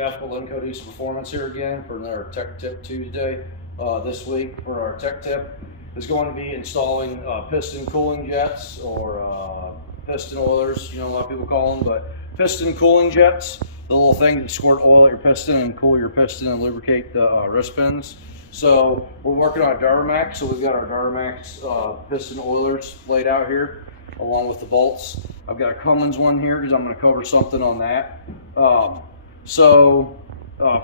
Jeff with LinCo Do Some Performance here again for another Tech Tip Tuesday. This week for our Tech Tip is going to be installing piston cooling jets, or piston oilers, you know, a lot of people call them, but piston cooling jets, the little thing that squirt oil at your piston and cool your piston and lubricate the wrist pins. So we're working on a Duramax, so we've got our Duramax piston oilers laid out here along with the bolts. I've got a Cummins one here because I'm going to cover something on that.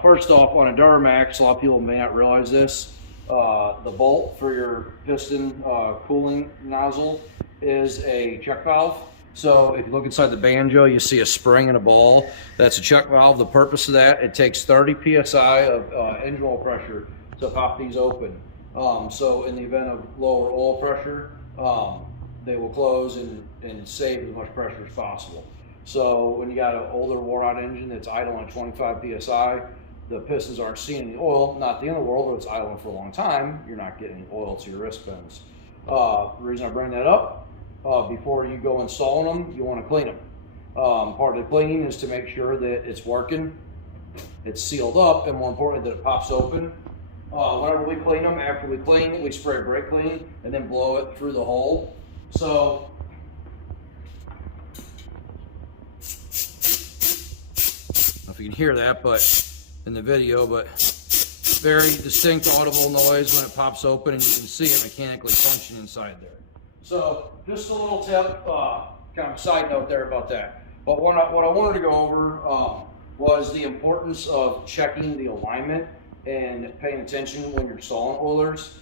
First off, on a Duramax, a lot of people may not realize this, the bolt for your piston cooling nozzle is a check valve. So if you look inside the banjo, you see a spring and a ball. That's a check valve. The purpose of that, it takes 30 psi of engine oil pressure to pop these open. So in the event of lower oil pressure, they will close and save as much pressure as possible. So when you got an older wore-out engine that's idling at 25 psi, the pistons aren't seeing any oil. Not the end of the world, but it's idling for a long time. You're not getting any oil to your wrist pins. The reason I bring that up, before you go installing them, you want to clean them. Part of the cleaning is to make sure that it's working, it's sealed up, and more importantly, that it pops open. Whenever we clean them, after we clean, we spray brake clean and then blow it through the hole. So I don't know if you can hear that, but in the video, but very distinct audible noise when it pops open, and you can see it mechanically function inside there. So just a little tip, kind of a side note there about that. But what I wanted to go over was the importance of checking the alignment and paying attention when you're installing oilers.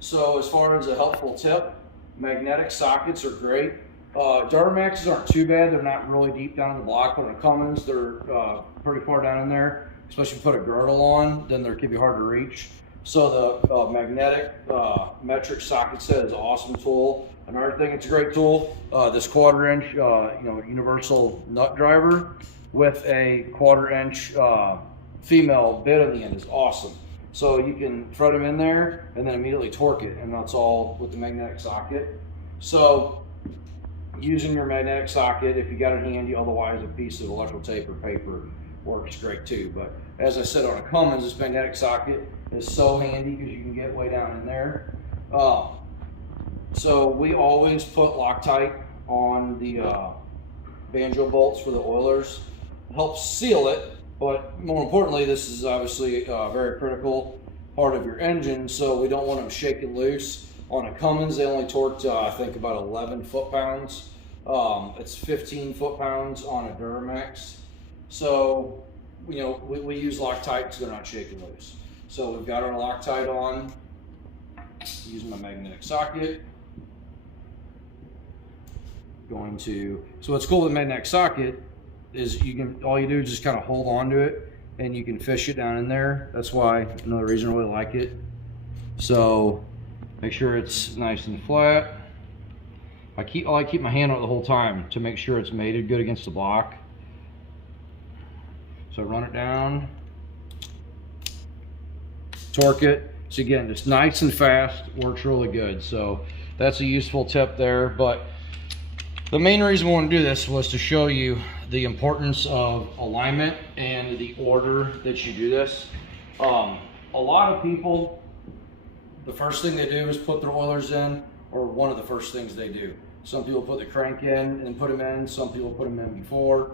So as far as a helpful tip, magnetic sockets are great. Duramaxes aren't too bad. They're not really deep down in the block, but on a Cummins, they're pretty far down in there. Especially if you put a girdle on, then they can be hard to reach. So the magnetic metric socket set is an awesome tool. Another thing, it's a great tool. This 1/4 inch, universal nut driver with a 1/4 inch female bit on the end is awesome. So you can thread them in there and then immediately torque it, and that's all with the magnetic socket. So using your magnetic socket, if you got it handy, otherwise a piece of electrical tape or paper works great too. But as I said, on a Cummins, this magnetic socket is so handy because you can get way down in there. So we always put Loctite on the banjo bolts for the oilers. It helps seal it, but more importantly, this is obviously a very critical part of your engine, so we don't want them shaking loose. On a Cummins, they only torqued, I think, about 11 foot-pounds. It's 15 foot-pounds on a Duramax. So, we use Loctite because they're not shaking loose. So we've got our Loctite on, using my magnetic socket. So what's cool with magnetic socket is all you do is just kind of hold on to it and you can fish it down in there. That's why, another reason I really like it. So make sure it's nice and flat. I like keep my hand on it the whole time to make sure it's mated good against the block. So run it down, torque it. So again, just nice and fast, works really good. So that's a useful tip there. But the main reason we want to do this was to show you the importance of alignment and the order that you do this. A lot of people, the first thing they do is put their oilers in, or one of the first things they do. Some people put the crank in and put them in. Some people put them in before.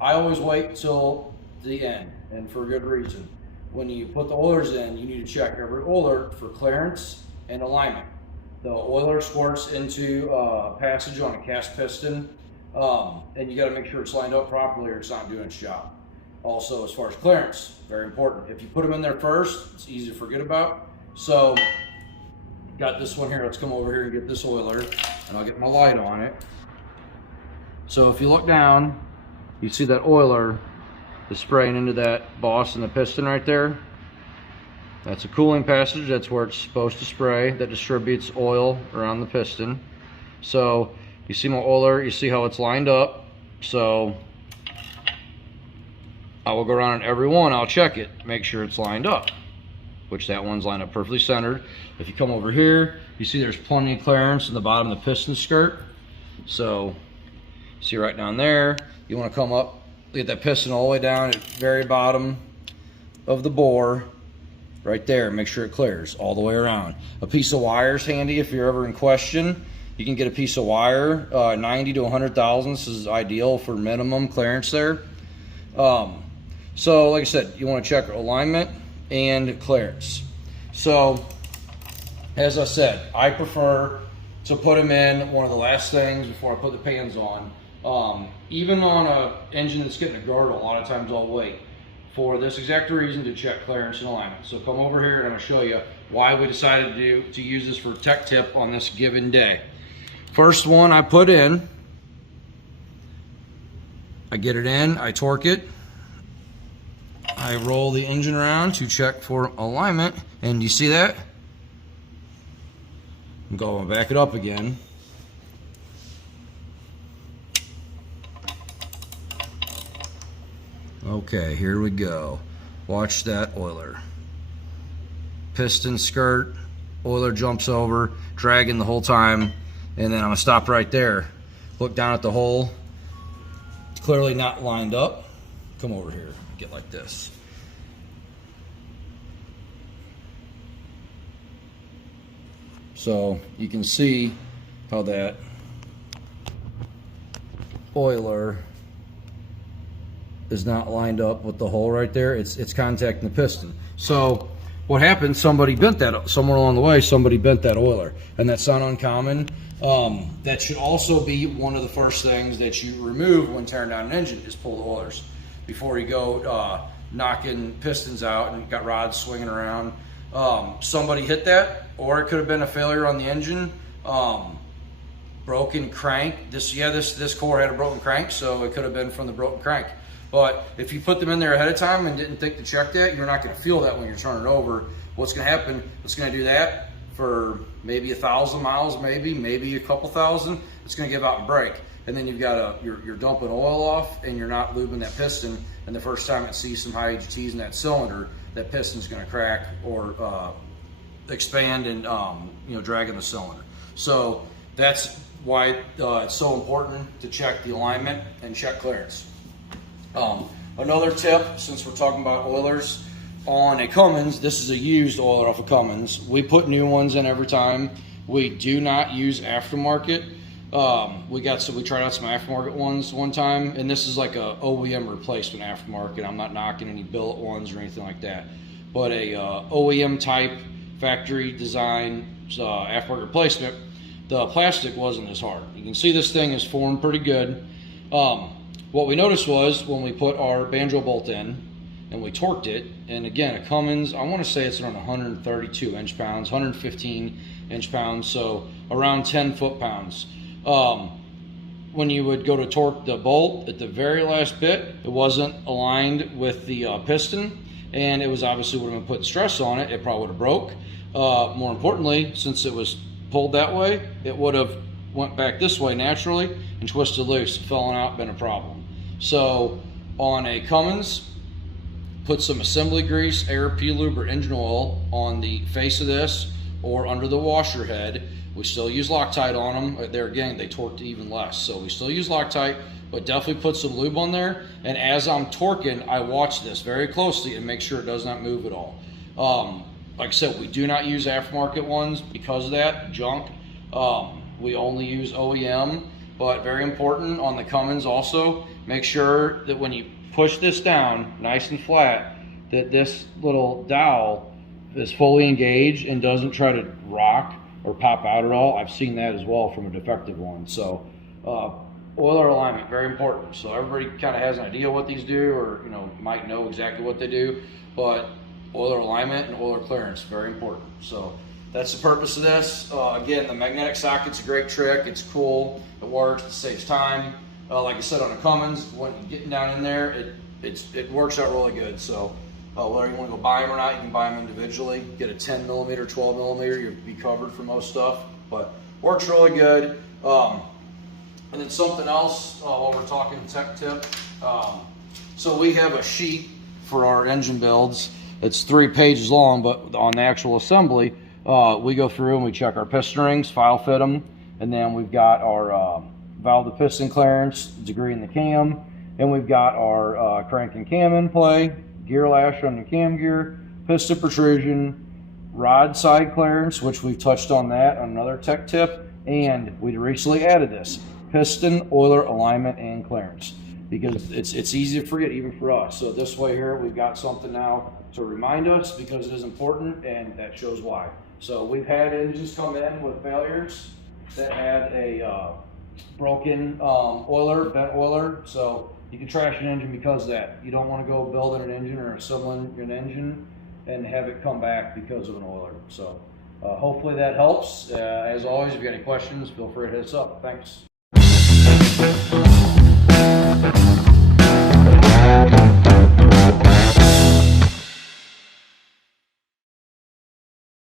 I always wait till the end, and for a good reason. When you put the oilers in, you need to check every oiler for clearance and alignment. The oiler squirts into a passage on a cast piston, and you got to make sure it's lined up properly or it's not doing its job. Also, as far as clearance, very important. If you put them in there first, it's easy to forget about. So, got this one here. Let's come over here and get this oiler, and I'll get my light on it. So if you look down, you see that oiler is spraying into that boss in the piston right there. That's a cooling passage. That's where it's supposed to spray. That distributes oil around the piston. So you see my oiler, you see how it's lined up. So I will go around on every one, I'll check it, make sure it's lined up, which that one's lined up perfectly centered. If you come over here, you see there's plenty of clearance in the bottom of the piston skirt. So see right down there, you want to come up get that piston all the way down at the very bottom of the bore, right there. Make sure it clears all the way around. A piece of wire is handy if you're ever in question. You can get a piece of wire, 90 to 100 thousandths is ideal for minimum clearance there. So like I said, you want to check alignment and clearance. So as I said, I prefer to put them in one of the last things before I put the pans on. Even on an engine that's getting a girdle, a lot of times I'll wait for this exact reason, to check clearance and alignment. So come over here and I'm going to show you why we decided to use this for tech tip on this given day. First one I put in, I get it in, I torque it, I roll the engine around to check for alignment, and you see that? I'm going back it up again. Okay, here we go. Watch that oiler. Piston skirt, oiler jumps over, dragging the whole time, and then I'm gonna stop right there. Look down at the hole. It's clearly not lined up. Come over here, get like this. So you can see how that oiler is not lined up with the hole right there. It's contacting the piston. So what happened, somebody bent that, somewhere along the way, somebody bent that oiler, and that's not uncommon. That should also be one of the first things that you remove when tearing down an engine, is pull the oilers before you go knocking pistons out and got rods swinging around. Somebody hit that, or it could have been a failure on the engine. Broken crank. This core had a broken crank, so it could have been from the broken crank. But if you put them in there ahead of time and didn't think to check that, you're not going to feel that when you're turning it over. What's going to happen, it's going to do that for maybe 1,000 miles, maybe a couple thousand. It's going to give out and break. And then you've got you're dumping oil off, and you're not lubing that piston. And the first time it sees some high AGTs in that cylinder, that piston's going to crack or expand and dragging the cylinder. So that's why it's so important to check the alignment and check clearance. Another tip, since we're talking about oilers, on a Cummins, this is a used oiler off of Cummins. We put new ones in every time. We do not use aftermarket. We tried out some aftermarket ones one time, and this is like a OEM replacement aftermarket. I'm not knocking any billet ones or anything like that, but a OEM type factory design aftermarket replacement. The plastic wasn't as hard. You can see this thing is formed pretty good. What we noticed was when we put our banjo bolt in and we torqued it, and again, a Cummins, I want to say it's around 132 inch-pounds, 115 inch-pounds, so around 10 foot-pounds. When you would go to torque the bolt at the very last bit, it wasn't aligned with the piston, and it was obviously would have been putting stress on it. It probably would have broke. More importantly, since it was pulled that way, it would have went back this way naturally and twisted loose, falling out, been a problem. So on a Cummins, put some assembly grease, air, P-lube, or engine oil on the face of this or under the washer head. We still use Loctite on them. There again, they torqued even less. So we still use Loctite, but definitely put some lube on there. And as I'm torquing, I watch this very closely and make sure it does not move at all. Like I said, we do not use aftermarket ones because of that junk. We only use OEM, but very important on the Cummins also, make sure that when you push this down nice and flat, that this little dowel is fully engaged and doesn't try to rock or pop out at all. I've seen that as well from a defective one. So oiler alignment, very important. So everybody kind of has an idea what these do, or might know exactly what they do, but oiler alignment and oiler clearance, very important. So that's the purpose of this. Again, the magnetic socket's a great trick. It's cool, it works, it saves time. Like I said, on a Cummins, when you're getting down in there, it works out really good. So whether you want to go buy them or not, you can buy them individually. Get a 10 millimeter, 12 millimeter, you'll be covered for most stuff, but works really good. And then something else while we're talking tech tip. So we have a sheet for our engine builds. It's 3 pages long, but on the actual assembly, we go through and we check our piston rings, file fit them, and then we've got our valve to piston clearance, degree in the cam, And we've got our crank and cam in play, gear lash on the cam gear, piston protrusion, rod side clearance, which we've touched on that on another tech tip, and we recently added this, piston, oiler, alignment, and clearance, because it's easy to forget even for us. So this way here, we've got something now to remind us, because it is important, and that shows why. So we've had engines come in with failures that had a broken oiler, bent oiler, so you can trash an engine because of that. You don't want to go building an engine or assembling an engine and have it come back because of an oiler. So hopefully that helps. As always, if you got any questions, feel free to hit us up. Thanks.